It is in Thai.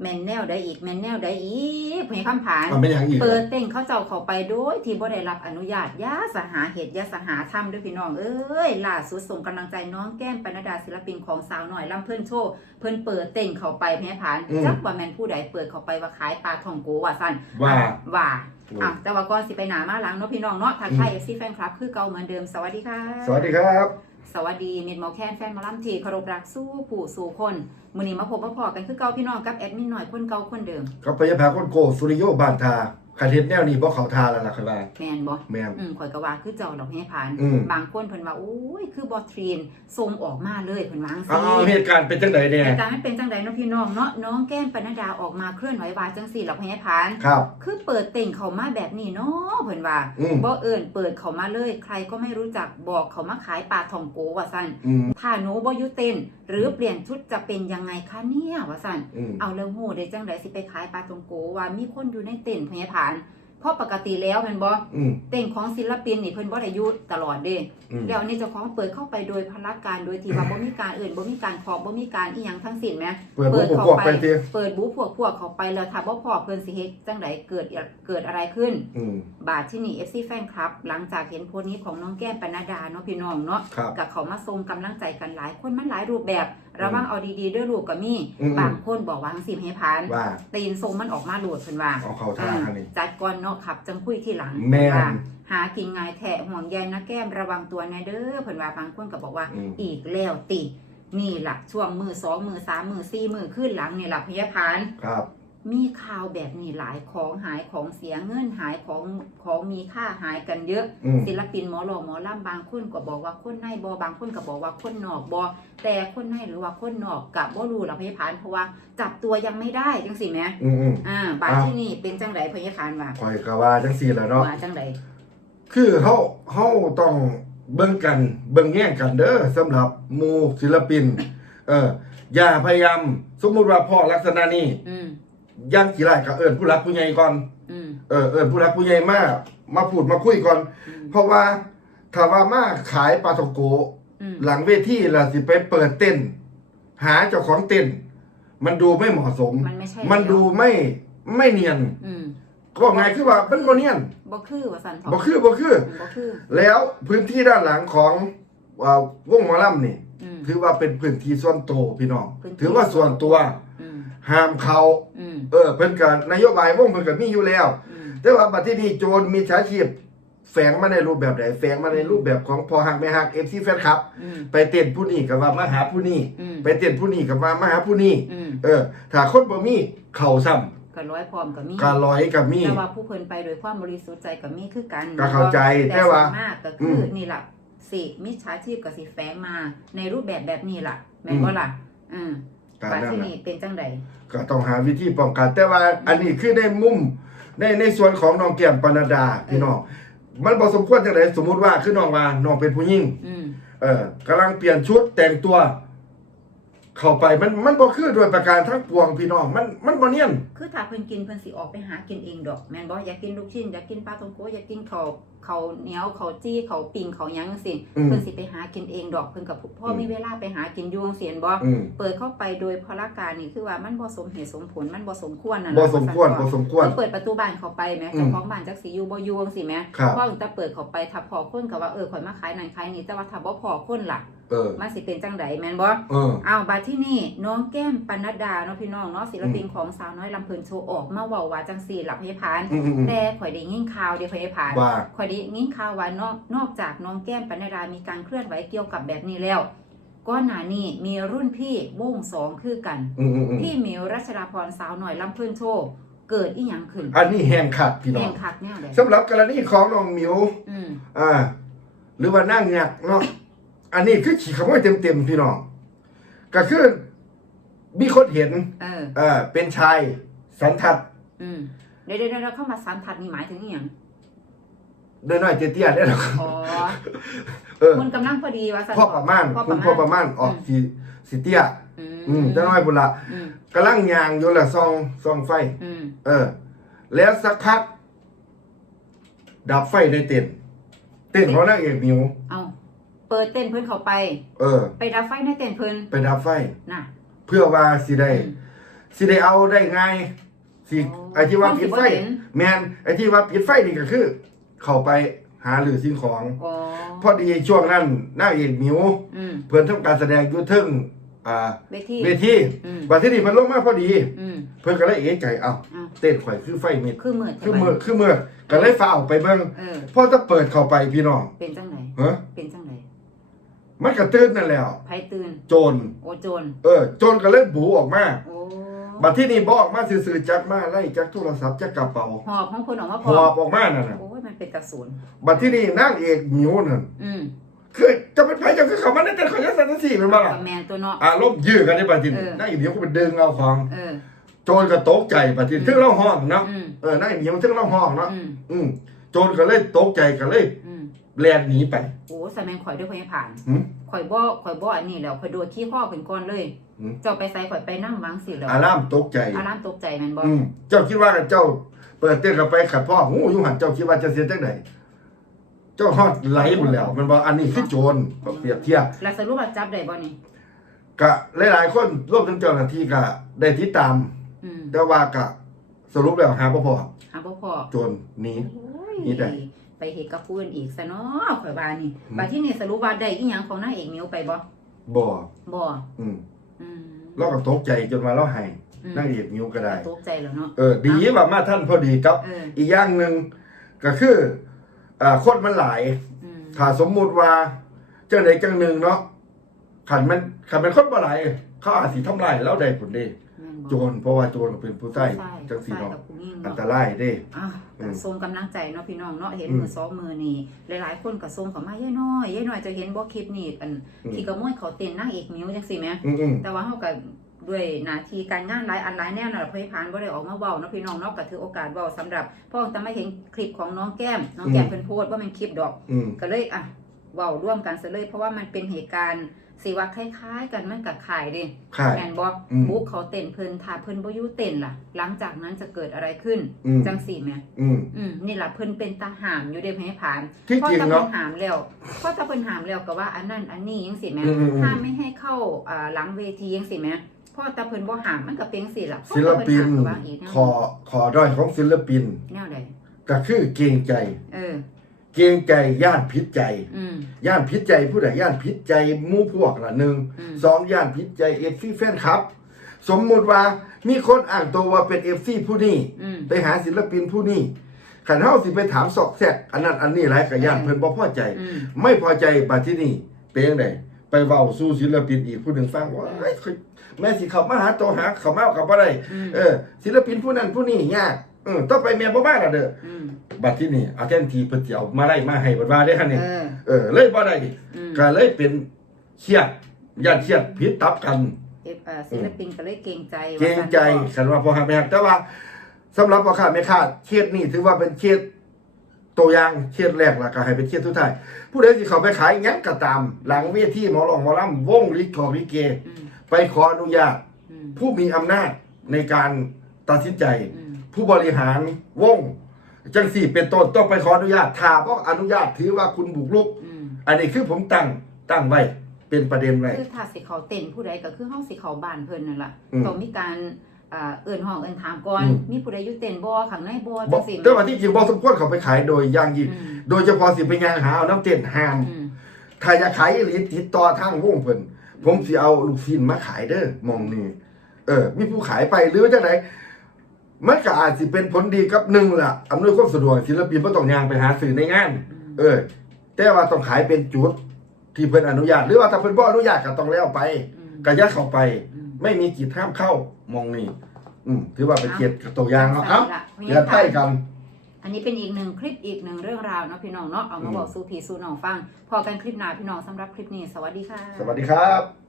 แมนแนวได้อีกแมนแนวได้อีกเพลงคำผานมันเป็นอย่างอีกเปิดเต้งเขาเจ้าเข้าไปโดยที่บ่ได้รับอนุญาตอยาสหาเหตุอยาสหาธรรมด้วยพี่น้องเอ้ยล่าสุดส่งกำลังใจน้องแก้มปนดาศิลปินของสาวหน่อยลำเพิ่นโชว์เพิ่นเปิดเต้งเข้าไปแพ้ผานจักว่าแมนผู้ใดเปิดเข้าไปว่าขายปลาท่องโกว่าสั่นว่าว่าอะแต่ว่าก่อนสิไปหนามาหลังเนาะพี่น้องเนาะทักทาย FC แฟนคลับ คือเก่าเหมือนเดิมสวัสดีค่ะ สวัสดีครับ สวัสดีมิดหมอแคนแฟนหมาล่ำทีเคารพรักสู้ผู้สู่คนมือนี้มาพบมาพอกันคือเก่าพี่น้องกับแอดมินหน่อยคนเก่าคนเดิมครับพยาแพรคนโกสุริโยบานทา คันเฮ็ดแนวนี้บ่เขาทาแล้วล่ะครับว่าแมนบ่แม่น อืมข่อยก็ว่าคือเจ้าดอกให้ผ่าน อืม บางคนเพิ่นว่าโอ้ยคือบอทรีนทรงออกมาเลยเพิ่นวาจังเอาซี่เหตุการณ์เป็นจังไดเนี่ยแต่การมันเป็นจังไดเนาะพี่น้องเนาะน้องแก้มปนดาออกมาเคลื่อนไหววาจังซี่ดอกให้ผ่าน ครับ คือเปิดเต่งเข้ามาแบบนี้เนาะเพิ่นว่าอืมบ่เอิ้นเปิดเข้ามาเลย ใครก็ไม่รู้จักบอกเขามาขายปลาทองโกว่าซั่นอืมถ้าหนูบ่อยู่เต้น หรือเปลี่ยนชุดจะเป็นยังไงคะเนี่ยว่าซั่นอืมเอาแล้วโหได้จังไดสิไปขายปลาทองโกว่ามีคนอยู่ในเต้นพญาผาน เพราะปกติแล้วแม่นบ่อืม เต้นของศิลปินนี่เพิ่นบ่ได้อยู่ตลอดเด้อืมเดี๋ยวนี้เจ้าของเปิดเข้าไปโดยพละการโดยที่ว่าบ่มีการอื่นบ่มีการขอบบ่มีการอีหยังทั้งสิ้นแหม เปิดบุกพวกไปทีเปิดบูพวกพวกเข้าไปแล้วถ้าบ่พอเพิ่นสิเฮ็ดจังไดเกิดเกิดอะไรขึ้น อืม บาทที่นี่ FC แฟนคลับ หลังจากเห็นโพสต์นี้ของน้องแก้มปนดาเนาะพี่น้องเนาะครับ กับเขามาส่งกำลังใจกันหลายคนมันหลายรูปแบบระวังเอาดีๆเด้วยลูกก็มีอืม บางคนบอกว่าจังสิให้ผ่านว่า ตีนทรงมันออกมาโหลดเพิ่นว่าเอาเขาทาอันนี้ จัดก่อนเนาะครับจังคุยที่หลังแม่น ว่าหากินง่ายแทะห่วงใยนะแก้มระวังตัวนะเด้อเพิ่นว่าบางคนก็บอกว่า อืม อีกแล้วติ นี่ล่ะช่วงมือสองมือสามมือสี่มือขึ้นหลังนี่ล่ะพยาพาน ครับ มีข่าวแบบนี้หลายของหายของเสียเงินหายของของมีค่าหายกันเยอะ อืม ศิลปินหมอหล่อหมอล่ำบางคนก็บอกว่าคนในบอบางคนก็บอกว่าคนนอกบอแต่คนในหรือว่าคนนอกกับบ่รู้หรอกพยาพานเพราะว่าจับตัวยังไม่ได้จังสิแหมอืมอืมอ่าบาดอ้าวที่นี่เป็นจังไดพยาพานว่าข่อยก็ว่าจังซี่แหละเนาะ ว่าจังไดคือเฮาเฮาต้องเบิ่งกันเบิ่งแย่งกันเด้อสำหรับหมู่ศิลปิน เอออย่าพยายามสมมุติว่าพ่อลักษณะนี้ อืม ย่างขี้ไรก็เอิ้นผู้รักผู้ใหญ่ก่อนอืม เออเอิ้นผู้รักผู้ใหญ่มามาพูดมาคุยก่อน อืม เพราะว่าถ้าว่ามาขายปลาทองโกอืมหลังเวทีแล้วสิไปเปิดเต้น หาเจ้าของเต้น มันดูไม่เหมาะสม มันไม่ใช่มันดูไม่ไม่เนียน อืมก็ไงคือว่ามันบ่เนียนบ่คือว่าสันทบ่คือบ่คือ บ่คือ แล้วพื้นที่ด้านหลังของอ่าวงหมอลำนี่ อืม ถือว่าเป็นพื้นที่ส่วนตัวพี่น้อง พื้นที่ ถือว่าส่วนตัวอืม ห้ามเขาอืมเออเพิ่นก็นโยบายวงเพิ่นก็มีอยู่แล้ว อืมแต่ว่าบัดที่นี้โจรมีฉาชีพแฝงมาในรูปแบบไหนแฝงมาในรูปแบบของพอหักไม่หัก FC แฟนคลับ อืม ไปเต้นผู้นี้ก็ว่ามาหาผู้นี้อืม ไปเต้นผู้นี้ก็ว่ามาหาผู้นี้อืมเออ ถ้าคนบ่มีเข้าซ้ำก็ร้อยพร้อมก็มีก็ร้อยก็มี แต่ว่าผู้เพิ่นไปโดยความบริสุทธิ์ใจก็มีคือกันก็เข้าใจแต่แต่ว่าส่วนมากก็คืออมนี่ล่ะสิมิจฉาชีพก็สิแฝงมาในรูปแบบแบบนี้ล่ะแม่นบ่ล่ะอืม การบาดนั่นที่น่ะ นี่เป็นจังไดก็ต้องหาวิธีป้องกัน แต่ว่าอันนี้คือในมุมในในส่วนของน้องแก้มปนดาพี่น้องมันบ่สมควรจังไดสมมุติว่าคือน้องว่าน้องเป็นผู้หญิงอืม เออกำลังเปลี่ยนชุดแต่งตัว เข้าไปมันมันบ่คือโดวยประการทั้งปวงพี่น้องมันมันบ่เนียน คือถ้าเพิ่นกินเพิ่นสิออกไปหากินเองดอก แม่นบ่อยากกินลูกชิ้นอยากกินปลาท่องโกอยากกินข้าวข้าวเหนียวข้าวจี้ข้าวปิ้งข้าวหยังจังซี่อืม เพิ่นสิไปหากินเองดอกเพิ่นกับพ่ออืมมีเวลาไปหากินอยู่จังซี่เห็นบ่อืมเปิดเข้าไปโดยพละการนี่คือว่ามันบ่สมเหตุสมผลมันบ่สมควรน่ะบ่สมควรบ่สมควรคือเปิดประตูบ้านเข้าไปแหมอืม เจ้าของบ้านจักสิอยู่บ่อยู่จังซี่แหมครับพอตั้งแต่เปิดเข้าไปถ้าพอคนก็ว่าเออข่อยมาขายนั่นขายนี่แต่ว่าถ้าบ่พอคนล่ะ เออมันสิเป็นจังไดแม่นบ่เอออ้าวบัดที่นี่น้องแก้มปนัดดาเนาะพี่น้องเนาะศิลปินของสาวน้อยลำเพลินโชว์ออกมาเว้าว่าจังซี่ล่ะพยาพาน อืมอืมอืม แต่ข่อยได้ยินข่าวเดียวพยาพานว่า ข่อยได้ยินข่าวว่านอกนอกจากน้องแก้มปนัดดามีการเคลื่อนไหวเกี่ยวกับแบบนี้แล้วก่อนหน้านี้มีรุ่นพี่วงสองคือกัน อืมอืมอืมพี่หมิวรัชดาพรสาวหน่อยลำเพื่อนโชว์เกิดอีหยังขึ้นอันนี้แหงขัดพี่น้แม่องงคักเนี่ยเลยสำหรับกรณีของน้องหมิว อืม อ่า หรือว่านั่งหยักเนาะ อันนี้คือขี่ขโมยเต็มๆพี่น้อง ก็คือมีคนเห็น เออ เออเป็นชายสันทัดอืมเดี๋ยวเดี๋ยวเดี๋ยวเข้ามาสันทัดนี่หมายถึงอีหยังเดินหน่อยเตี้ยๆได้หรอกอ๋อเออคุณกำลังพอดีว่าสันพ่อประมาณพ่อปคุระณมาณพ่อประมาณออกสีสีเตี้ย อืมอืมจะน้อยบุนละอืมกำลังยางอยู่ละซองซองไฟ อืมเออ แล้วสักพัก ดับไฟในเต็นท์เต็นท์ของนางเอกหมิว เอา เปิดเต้นเพิ่นเข้าไป เออ ไปดับไฟในเต้นเพิ่นไปดับไฟ น่ะเพื่อว่าสิได้อืมสิได้เอาได้ไงสิโอ้ไอ้ที่ว่าปิดไฟคนสิบ่เห็นแมนไอ้ที่ว่าปิดไฟนี่ก็คือ เข้าไปหาหรือสิ่งของ อ๋อ พอดีช่วงนั้นนางเอกหมิว อืม เพิ่นทำการแสดงอยู่เทึงอ่าเวที เวทีอืม บัดที่นี่เพิ่นลงมาพอดี อืมเพิ่นก็เลยเอะใจเอ้าอ้าวเต้นข่อยคือไฟเม็ดคือมืดคือมือคือมือก็เลยฟ้าออกไปเบิ่งเออ พอจะเปิดเข้าไปพี่น้องเป็นจังไหนฮะเป็นจังไหน มันกระตื้นนั่นแหล้ว ไผตื่น โจร โอโจรเออ โจรก็เลยบูออกมา โอ้บัดที่นี่บอออกมาซื่อๆจักมาไล่จักโทรศัพท์จักกระเป๋าหอบของคนออกมาพหอบออกมานั่นน่ะโอ้ยมันเป็นกระสุนบัดที่นี่นางเอกหมิวนั่นอืมคือจะเป็นไผจะคือเขามันได้แต่ขอยสันตสี่เป็นบ่ล่ะกับแมนตัวเนาะ อารมณ์ยื้อกันในบัดที่นี่เออ นางเอกหมิวก็ไปดึงเอาของ เออ โจรก็ตกใจบัดที่อืม ถึงเราห้องเนาะอืมเออนางเอกหมิวถึงเราห้องเนาะอืมอืมโจรก็เลยตกใจก็เลยอืม แล่นหนีไป โอ้สแมนข่อยด้วยข่อยให้ผ่านหืมข่อยบ่ข่อยบ่อันนี้แล้วข่อยโดดขี้ข้อขึ้นก่อนเลย หืม เจ้าไปใส่ข่อยไปนั่งวางสิแล้วอารามตกใจ อารามตกใจแม่นบ่อืมเจ้าคิดว่าเจ้าเปิดเต้นกับไปขัดพ่อหูอยุหันเจ้าคิดว่าจะเสียจังไหนเจ้าฮอดไหลหมดแล้ว มันบอกอันนี้คือโจรเปรียบเทียบแล้วสรุปว่าจับได้บ่นี่กะหลายๆคนรวมทั้งเจ้าหน้าที่กะได้ติดตาม อืมแต่ว่ากะสรุปแล้วหาบ่พอหาบ่พอโจรหนีโอ้ยนี่ได้ ไปเฮ็ดกับผู้อื่นอีกซะเนาะข่อยว่านี่อืม บัดที่นี่สรุปว่าได้อีหยังของนางเอกมิวไปบ่บ่บ่อืมอืมเราก็ตกใจจนมาเราให้อืมนั่งเอกนิ้วก็ได้ ตกใจแล้วเนาะเออ ดีว่ามาท่านพอดีครับ เอออีกอย่างหนึ่งก็คืออ่าคนมันหลาย อืมถ้าสมมุติว่าจังใดจังหนึ่งเนาะขันมันขันเป็นคนบ่หลาย เขาอาจสิทำลายเราได้ผลเด้แม่นบ่ โจรเพราะว่าโจรก็เป็นผู้ใต้ใช่จังสีใช่เนาะกับผู้หญิงอันเนาะตรายเด้อะอืมส่งกำลังใจเนาะพี่น้องเนาะเห็นอืมมือสองมือนี่หลายๆ คนก็ส่งเข้ามาย่ายน้อยย่ายน้อยจะเห็นบ่คลิปนี่อันอืมที่กระมวยเขาเต้นนางเอกมิวจังซี่แหมอืมอืมแต่ว่าเฮาก็ด้วยหน้าที่การงานหลายอันหลายแนวน่ะเพื่อผ่านบ่ได้ออกมาเว้าเนาะพี่น้องเนาะก็ถือโอกาสเว้าสำหรับพ่อแต่ไม่เห็นคลิปของน้องแก้ม น้องแก้มเพิ่นโพสต์ว่ามันคลิปดอกอืมก็เลยอะ เว้าร่วมกันซะเลยเพราะว่ามันเป็นเหตุการณ์สิว่าคล้ายๆ กันมันกับขายเด้ค่ะแม่นบ่อืมบุกเขาเต้นเพิ่นถ้าเพิ่นบ่อยู่เต้นล่ะ หลังจากนั้นจะเกิดอะไรขึ้น อืม จังสี่แหม่อืม อืมนี่ล่ะเพิ่นเป็นตาหามอยู่เด้เพิ่นให้ผ่าน ที่เพราะจริงถ้าเพิ่เนาะนหามแล้วเพราะถ้าเพิ่นหามแล้วก็ว่าอันนั้นอันนี้จังซี่แหม่อืมอืมอืมถ้าไม่ให้เข้าอ่าหลังเวทีจังซี่แหม่เพราะถ้าเพิ่นบ่หามมันก็เป็นจังซี่ล่ะเพราะศิลถ้าเพิ่ปินหามก็ว่าอีกแนวขอขอด้อยของศิลปิน แนวใดก็คือเกรงใจ เออ เกรงใจย่านพิษใจอืม ย่านพิษใจผู้ใดย่านพิษใจหมู่พวกละหนึ่งอืม สองย่านพิษใจเอฟซีแฟนครับ สมมุติว่ามีคนอ้างตัวว่าเป็นเอฟซีผู้นี้อืม ไปหาศิลปินผู้นี้ขันเฮาสิไปถามสอกแซกอันนั้นอันนี้หลายกับย่านอืมเพิ่นบ่พอใจ อืม ไม่พอใจบัดที่นี่เป็นจังไดไปเว้าสู่ศิลปินอีกผู้หนึ่งฟังว่าเอ้ยข้อยแม่สิเข้ามาหาตัวหาเข้ามากับบ่ได้อืม เออ ศิลปินผู้นั้นผู้นี้ยาก เออต่อไปแม่บ่มาและเด้ออืม บัดที่นี่เอาแทนทีเพิ่นสิเอามาไล่มาให้บัดว่าได้คั่นนี่เออ เออเลยบ่ได้อืมก็เลยเป็นเครียดญาติเครียดผิดตับกัน เอฟอ่าศิลปินก็เลยเกรงใจเกรงใจว่าซั่นกันว่าพ่อค้าแม่ค้าแต่ว่าสำหรับพ่อค้าแม่ค้าเครียดนี่ถือว่าเป็นเครียดตัวอย่างเครียดแรกแล้วก็ให้เป็นเครียดทุกท้ายผู้ใดที่เขาไปขายหยังก็ตาม หลังเวทีหมอลองหมอลำวงลิขอลิเก อืมไปขออนุญาต อืมผู้มีอำนาจในการตัดสินใจ อืม ผู้บริหารวงจังสี่เป็นต้นต้องไปขออนุญาตถ้าบ่อนุญาตถือว่าคุณบุกรุก อืมอันนี้คือผมตั้งตั้งไว้เป็นประเด็นไว้ คือถ้าสิเขาเต้นผู้ใดก็คือเฮาสิเขาบ้านเพิ่นนั่นล่ะอืมต้องมีการอ่าเอิ้นห้องเอิ้นถามก่อน อืม มีผู้ใดอยู่เต้นบ่ข้างในบ่บจัอกงซี่แต่ว่าที่จริงบอสมควรเขาไปขายโดยอย่างยิ่งอืมโดยเฉพาะสิไปงานหาเอาน้ำเต้นหาม อืม ถ้าอยากขายอีหลีติดต่อทางวงเพิ่นผมสิเอาลูกชิ้นมาขายเด้อมองนี่เออ มีผู้ขายไปหรือว่าจังได มันก็อาจสิเป็นผลดีกับหนึ่งล่ะอำนวยความสะดวกศิลปินบ่ต้องย่างไปหาซื้อในงาน เออ แต่ว่าต้องขายเป็นจุด ที่เพิ่นอนุญาต หรือว่าถ้าเพิ่นบ่อนุญาตก็ต้องแล้วไปอืมก็อย่าเข้าไปอืมไม่มีกิจห้ามเข้ามองนี่อืมถือว่าเป็นเกียรติกับตัวอย่างเนาะเอ้าล่ะอย่าใต้กันอันนี้เป็นอีกหนึ่งคลิปอีกหนึ่งเรื่องราวเนาะพี่น้องเนาะเอามาอืมบอกสู่พี่สู่น้องฟัง พอกันคลิปหน้าพี่น้องสำหรับคลิปนี้ สวัสดีค่ะ สวัสดีครับ